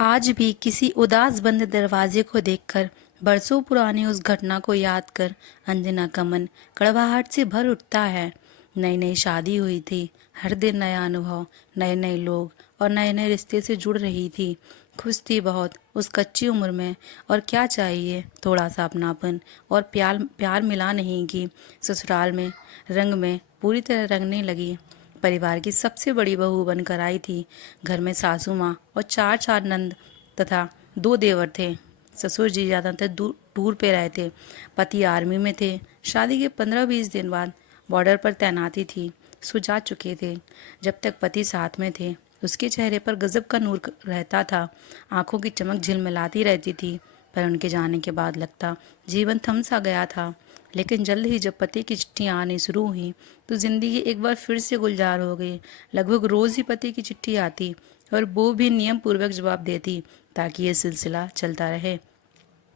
आज भी किसी उदास बंद दरवाजे को देखकर, बरसों पुरानी उस घटना को याद कर अंजना का मन कड़वाहट से भर उठता है। नई नई शादी हुई थी, हर दिन नया अनुभव, नए नए लोग और नए नए रिश्ते से जुड़ रही थी। खुश थी बहुत उस कच्ची उम्र में, और क्या चाहिए, थोड़ा सा अपनापन और प्यार प्यार मिला नहीं कि ससुराल में रंग में पूरी तरह रंगने लगी। परिवार की सबसे बड़ी बहू बनकर आई थी। घर में सासू माँ और चार चार नंद तथा दो देवर थे। ससुर जी ज़्यादातर टूर पे रहे थे। पति आर्मी में थे। शादी के 15-20 दिन बाद बॉर्डर पर तैनाती थी। जा चुके थे। जब तक पति साथ में थे, उसके चेहरे पर गजब का नूर रहता था। आंखों की चमक झिलमिलाती रहती थी। पर उनके जाने के बाद लगता जीवन थम सा गया था। लेकिन जल्द ही जब पति की चिट्ठियाँ आनी शुरू हुई, तो जिंदगी एक बार फिर से गुलजार हो गई। लगभग रोज ही पति की चिट्ठी आती, और वो भी नियम पूर्वक जवाब देती, ताकि ये सिलसिला चलता रहे।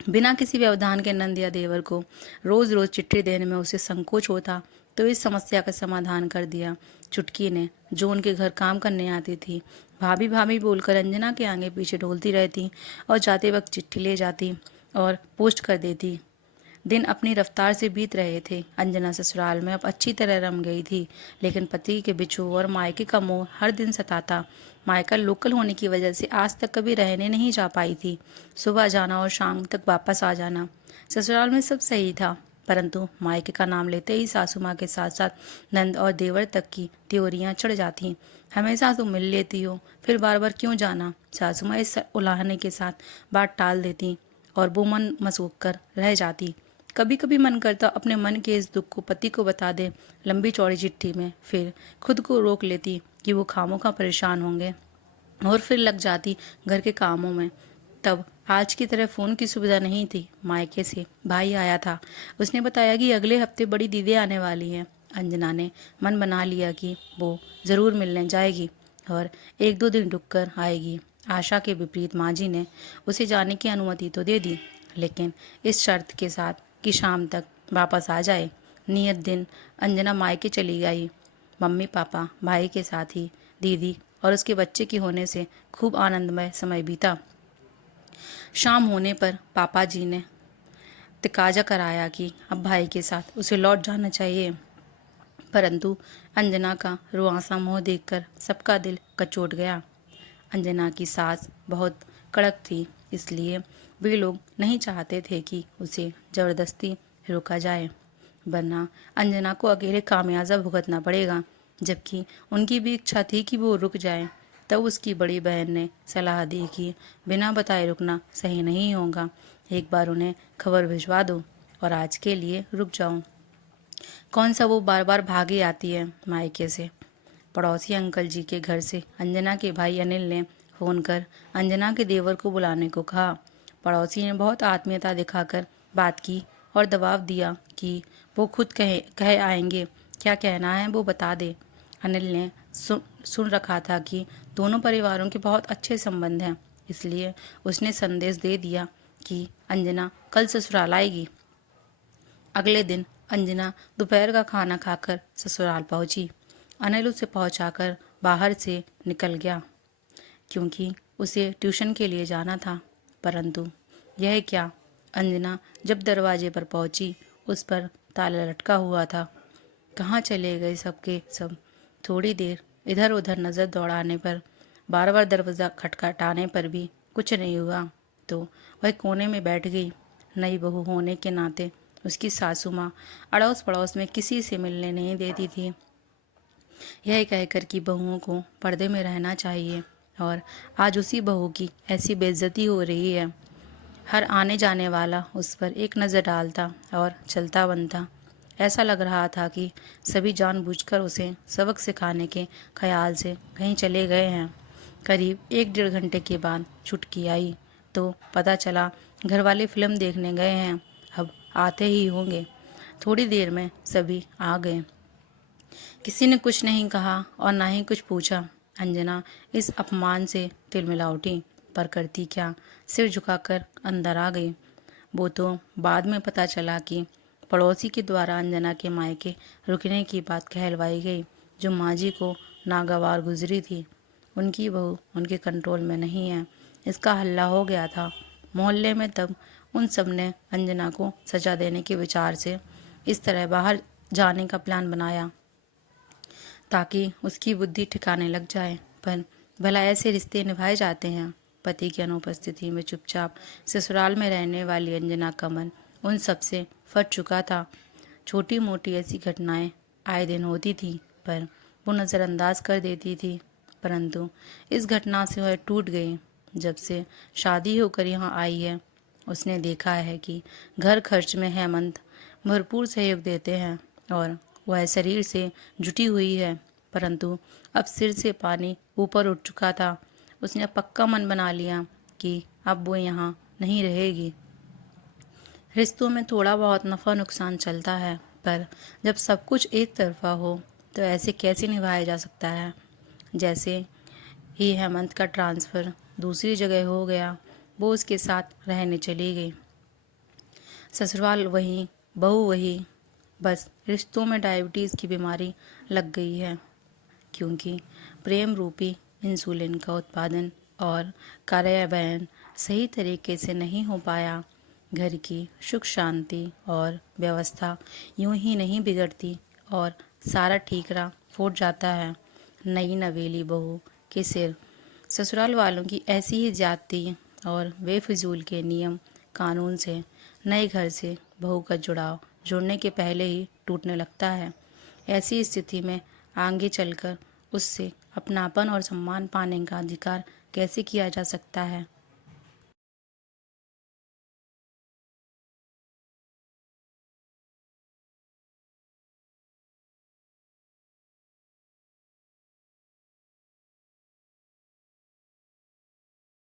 बिना किसी व्यवधान के नंद या देवर को रोज रोज चिट्ठी देने में उसे संकोच होता, तो इस समस्या का समाधान कर दिया चुटकी ने, जो उनके घर काम करने आती थी। भाभी भाभी बोलकर अंजना के आगे पीछे डोलती रहती, और जाते वक्त चिट्ठी ले जाती और पोस्ट कर देती। दिन अपनी रफ्तार से बीत रहे थे। अंजना ससुराल में अब अच्छी तरह रम गई थी, लेकिन पति के बिछोह और मायके का मोह हर दिन सताता। मायका लोकल होने की वजह से आज तक कभी रहने नहीं जा पाई थी। सुबह जाना और शाम तक वापस आ जाना। ससुराल में सब सही था, परंतु मायके का नाम लेते ही सासू माँ के साथ साथ नंद और देवर तक की त्योरियां चढ़ जाती। हमेशा तुम मिल लेती हो, फिर बार बार क्यों जाना। सासू माँ इस उलाहने के साथ बात टाल देती, और वो मन मसूक कर रह जाती। कभी कभी मन करता अपने मन के इस दुख को पति को बता दे लंबी चौड़ी चिट्ठी में, फिर खुद को रोक लेती कि वो खामों परेशान होंगे, और फिर लग जाती घर के कामों में। तब आज की तरह फ़ोन की सुविधा नहीं थी। मायके से भाई आया था। उसने बताया कि अगले हफ्ते बड़ी दीदी आने वाली हैं। अंजना ने मन बना लिया कि वो ज़रूर मिलने जाएगी और 1-2 दिन रुक कर आएगी। आशा के विपरीत माँ जी ने उसे जाने की अनुमति तो दे दी, लेकिन इस शर्त के साथ कि शाम तक वापस आ जाए। नियत दिन अंजना मायके चली गई। मम्मी पापा भाई के साथ ही दीदी और उसके बच्चे की होने से खूब आनंदमय समय बीता। शाम होने पर पापा जी ने तकाजा कराया कि अब भाई के साथ उसे लौट जाना चाहिए, परंतु अंजना का रुआंसा मुंह देखकर सबका दिल कचोट गया। अंजना की सास बहुत कड़क थी, इसलिए वे लोग नहीं चाहते थे कि उसे जबरदस्ती रोका जाए, वरना अंजना को अकेले खामियाजा भुगतना पड़ेगा। जबकि उनकी भी इच्छा थी कि वो रुक जाए। तब उसकी बड़ी बहन ने सलाह दी कि बिना बताए रुकना सही नहीं होगा। एक बार उन्हें खबर भिजवा दो और आज के लिए रुक जाओ। कौन सा वो बार बार भागी आती है मायके से। पड़ोसी अंकल जी के घर से अंजना के भाई अनिल ने फ़ोन कर अंजना के देवर को बुलाने को कहा। पड़ोसी ने बहुत आत्मीयता दिखाकर बात की और दबाव दिया कि वो खुद कहे आएंगे। क्या कहना है वो बता दे। अनिल ने सुन रखा था कि दोनों परिवारों के बहुत अच्छे संबंध हैं, इसलिए उसने संदेश दे दिया कि अंजना कल ससुराल आएगी। अगले दिन अंजना दोपहर का खाना खाकर ससुराल पहुंची। अनिल उसे पहुंचाकर बाहर से निकल गया, क्योंकि उसे ट्यूशन के लिए जाना था। परंतु यह क्या, अंजना जब दरवाजे पर पहुंची, उस पर ताला लटका हुआ था। कहाँ चले गए सबके सब। थोड़ी देर इधर उधर नज़र दौड़ाने पर, बार बार दरवाज़ा खटखटाने पर भी कुछ नहीं हुआ, तो वह कोने में बैठ गई। नई बहू होने के नाते उसकी सासू माँ अड़ोस पड़ोस में किसी से मिलने नहीं देती थी, यह कहकर कि बहुओं को पर्दे में रहना चाहिए। और आज उसी बहू की ऐसी बेइज्जती हो रही है। हर आने जाने वाला उस पर एक नज़र डालता और चलता बनता। ऐसा लग रहा था कि सभी जानबूझकर उसे सबक सिखाने के ख्याल से कहीं चले गए हैं। करीब 1-1.5 घंटे के बाद छुटकी आई, तो पता चला घर वाले फिल्म देखने गए हैं। अब आते ही होंगे। थोड़ी देर में सभी आ गए। किसी ने कुछ नहीं कहा और ना ही कुछ पूछा। अंजना इस अपमान से तिलमिला उठी, पर करती क्या, सिर झुकाकर अंदर आ गई। वो तो बाद में पता चला कि पड़ोसी के द्वारा अंजना के मायके रुकने की बात कहलवाई गई, जो माँ जी को नागवार गुजरी थी। उनकी बहू उनके कंट्रोल में नहीं है, इसका हल्ला हो गया था। मोहल्ले में तब उन सब ने अंजना को सजा देने के विचार से इस तरह बाहर जाने का प्लान बनाया ताकि उसकी बुद्धि ठिकाने लग जाए। पर भला ऐसे रिश्ते निभाए जाते हैं? पति की अनुपस्थिति में चुपचाप ससुराल में रहने वाली अंजना का मन उन सब से फट चुका था। छोटी मोटी ऐसी घटनाएं आए दिन होती थी, पर वो नज़रअंदाज कर देती थी। परंतु इस घटना से वह टूट गई। जब से शादी होकर यहाँ आई है, उसने देखा है कि घर खर्च में हेमंत भरपूर सहयोग देते हैं और वह शरीर से जुटी हुई है, परंतु अब सिर से पानी ऊपर उठ चुका था। उसने पक्का मन बना लिया कि अब वो यहाँ नहीं रहेगी। रिश्तों में थोड़ा बहुत नफ़ा नुकसान चलता है, पर जब सब कुछ एक तरफा हो तो ऐसे कैसे निभाया जा सकता है? जैसे ही हेमंत का ट्रांसफ़र दूसरी जगह हो गया, वो उसके साथ रहने चली गई। ससुराल वहीं, बहू वहीं, बस रिश्तों में डायबिटीज़ की बीमारी लग गई है, क्योंकि प्रेम रूपी इंसुलिन का उत्पादन और कार्यान्वयन सही तरीके से नहीं हो पाया। घर की सुख शांति और व्यवस्था यूं ही नहीं बिगड़ती और सारा ठीकरा फूट जाता है। नई नवेली बहू के सिर ससुराल वालों की ऐसी ही ज्यादती और बेफिजूल के नियम कानून से नए घर से बहू का जुड़ाव जुड़ने के पहले ही टूटने लगता है। ऐसी स्थिति में आगे चलकर उससे अपनापन और सम्मान पाने का अधिकार कैसे किया जा सकता है?